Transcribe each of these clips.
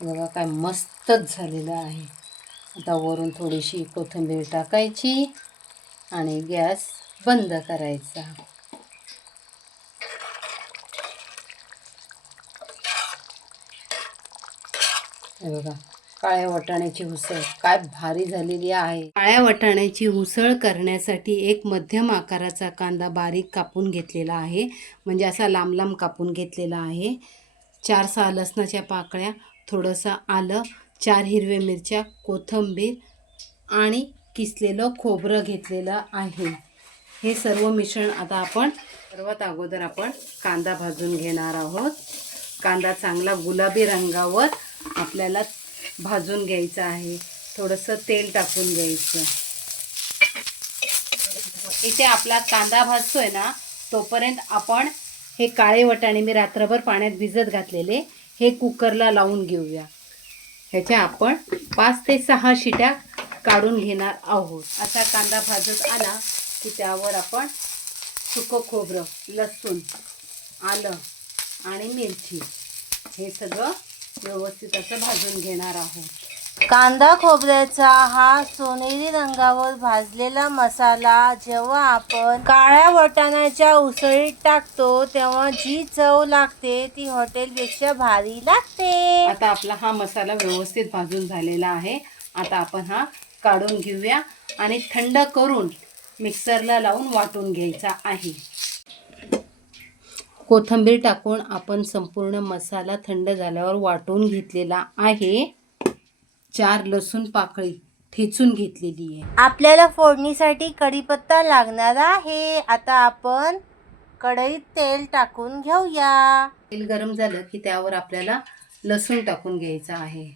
बघा काय मस्तच झालेलं आहे। आता वरून थोडीशी कोथिंबीर टाकायची आणि गॅस बंद करायचा। हे बघा काळ्या वाटाण्याची उसळ काय भारी झालेली आहे। काळ्या वाटाण्याची उसळ करण्यासाठी एक मध्यम आकाराचा कांदा बारीक कापून घेतलेला आहे, म्हणजे असा लांब लांब कापून घेतलेला आहे। 4-6 लसणाच्या पाकळ्या, थोडंसं आलं, 4 हिरव्या मिरच्या, कोथिंबीर आणि किसलेलं खोबरं घेतलेलं आहे। हे सर्व मिश्रण आता आपण सर्वात अगोदर आपण कांदा भाजून घेणार आहोत। कांदा चांगला गुलाबी रंगावर आपल्याला भाजून घ्यायचा आहे। थोडंसं तेल टाकून घ्यायचं। इथे आपला कांदा भाजतोय ना, तोपर्यंत आपण हे काळे वाटाणे मी रात्रभर पाण्यात भिजत घातलेले हे कुकरला लावून घेऊया। ह्याच्या आपण 5 ते 6 शिट्या काढून घेणार आहोत। असा कांदा भाजत आला की त्यावर आपण सुकं खोबरं, लसूण, आलं आणि मिरची हे सगळं व्यवस्थित असं भाजून घेणार आहोत। कांदा खोबऱ्याचा हा सोनेरी रंगावर भाजलेला मसाला जेव्हा आपण काळ्या वाटाण्याच्या उसळीत टाकतो तेव्हा जी चव लागते ती हॉटेलपेक्षा भारी लागते। आता आपला हा मसाला व्यवस्थित भाजून झालेला आहे। आता आपण हा काढून घेऊया आणि थंड करून मिक्सरला लावून वाटून घ्यायचा आहे। कोथिंबीर टाकून आपण संपूर्ण मसाला थंड झाल्यावर वाटून घेतलेला आहे। 4 लसूण पाकळी ठेचून घेतलेली आहे। आपल्याला फोडणीसाठी कढीपत्ता लागणार आहे। आता आपण कढईत तेल टाकून घेऊया। तेल गरम झालं की त्यावर आपल्याला लसूण टाकून घ्यायचा आहे।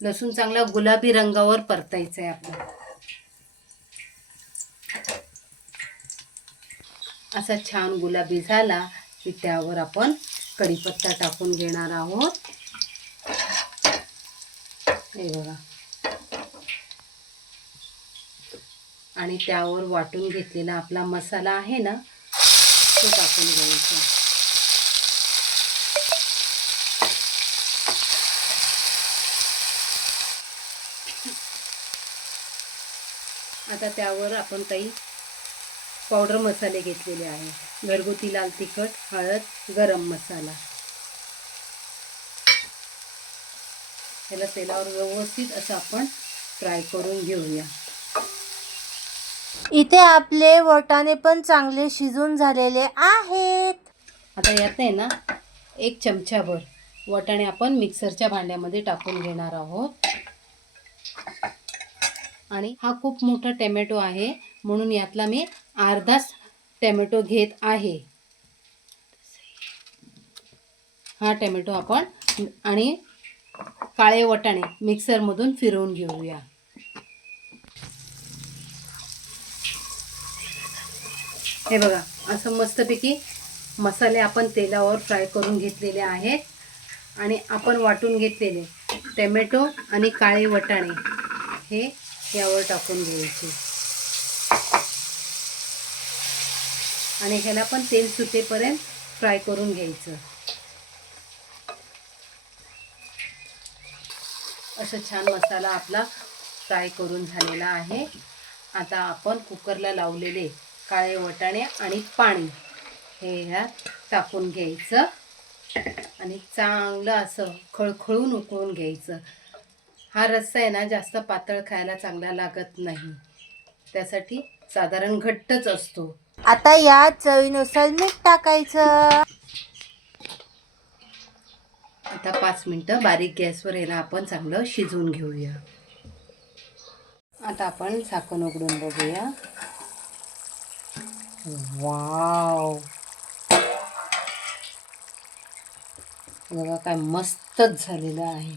लसूण चांगला गुलाबी रंगावर परतायचा आहे आपल्याला। असा छान गुलाबी झाला की त्यावर आपण कढीपत्ता टाकून घेणार आहोत। हे बघा, आणि त्यावर वाटून घेतलेला आपला मसाला आहे ना, तो टाकून घ्यायचा। आता त्यावर आपण काही पावडर मसाले घेतलेले आहे। घरगुती लाल तिखट, हळद, गरम मसाला। त्याला तेलावर व्यवस्थित असं आपण फ्राय करून घेऊया। इथे आपले वाटाणे पण चांगले शिजून झालेले आहेत। आता यात आहे ना 1 चमचाभर वाटाणे आपण मिक्सरच्या भांड्यामध्ये टाकून घेणार आहोत। आणि हा खूप मोठा टोमॅटो आहे म्हणून यातला मी अर्धाच टोमॅटो घेत आहे। हा टोमॅटो आपण आणि काळे वाटाणे मिक्सरमधून फिरवून घेऊया। हे बघा, असं मस्तपैकी मसाले आपण तेलावर फ्राय करून घेतलेले आहेत आणि आपण वाटून घेतलेले टोमॅटो आणि काळे वाटाणे हे यावर टाकून घ्यायचे आणि ह्याला पण तेल सुटेपर्यंत फ्राय करून घ्यायचं। असं छान मसाला आपला फ्राय करून झालेला आहे। आता आपण कुकरला लावलेले काळे वाटाणे आणि पाणी हे ह्यात टाकून घ्यायचं आणि चांगलं असं खळखळून उकळून घ्यायचं। हा रस्सा आहे ना जास्त पातळ खायला चांगला लागत नाही, त्यासाठी साधारण घट्टच असतो। आता यात चवीनुसार मीठ टाकायचं। आता 5 मिनिटं बारीक गॅसवर याला आपण चांगलं शिजवून घेऊया। आता आपण झाकण उघडून बघूया। वाव, बघा काय मस्तच झालेलं आहे।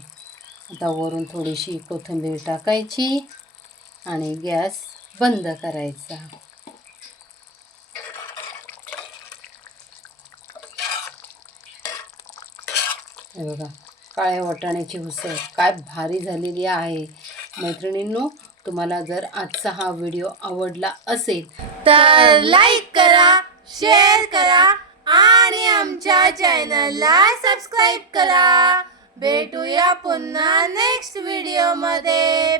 आता वरून थोडीशी कोथिंबीर टाकायची आणि गॅस बंद करायचा। हे बघा काळ्या वाटाण्याची उसळ काय भारी झालेली आहे। मैत्रिणींनो, तुम्हाला जर आजचा हा व्हिडिओ आवडला असेल तर लाईक करा, शेअर करा आणि आमच्या चॅनलला सबस्क्राईब करा। भेटूया पुन्हा नेक्स्ट व्हिडिओ मध्ये.